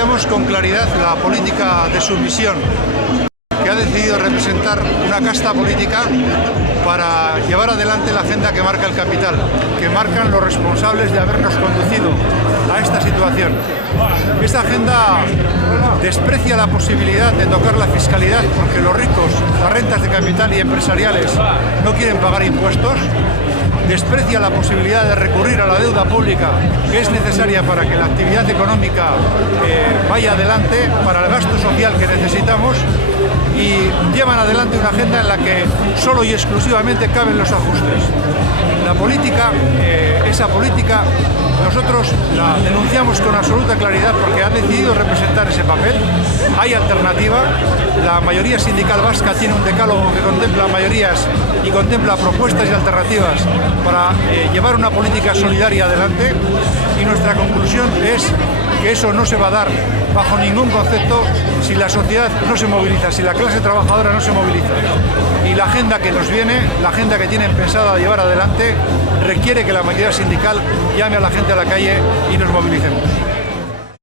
denunciamos con claridad la política de submisión que ha decidido representar una casta política para llevar adelante la agenda que marca el capital, que marcan los responsables de habernos conducido a esta situación. Esta agenda desprecia la posibilidad de tocar la fiscalidad porque los ricos, las rentas de capital y empresariales no quieren pagar impuestos. Desprecia la posibilidad de recurrir a la deuda pública que es necesaria para que la actividad económica vaya adelante, para el gasto social que necesitamos, y llevan adelante una agenda en la que solo y exclusivamente caben los ajustes. La política, esa política, nosotros la denunciamos con absoluta claridad porque ha decidido representar ese papel. Hay alternativa. La mayoría sindical vasca tiene un decálogo que contempla mayorías y contempla propuestas y alternativas para llevar una política solidaria adelante, y nuestra conclusión es que eso no se va a dar bajo ningún concepto si la sociedad no se moviliza, si la clase trabajadora no se moviliza. Y la agenda que nos viene, la agenda que tienen pensada llevar adelante, requiere que la mayoría sindical llame a la gente a la calle y nos movilicemos.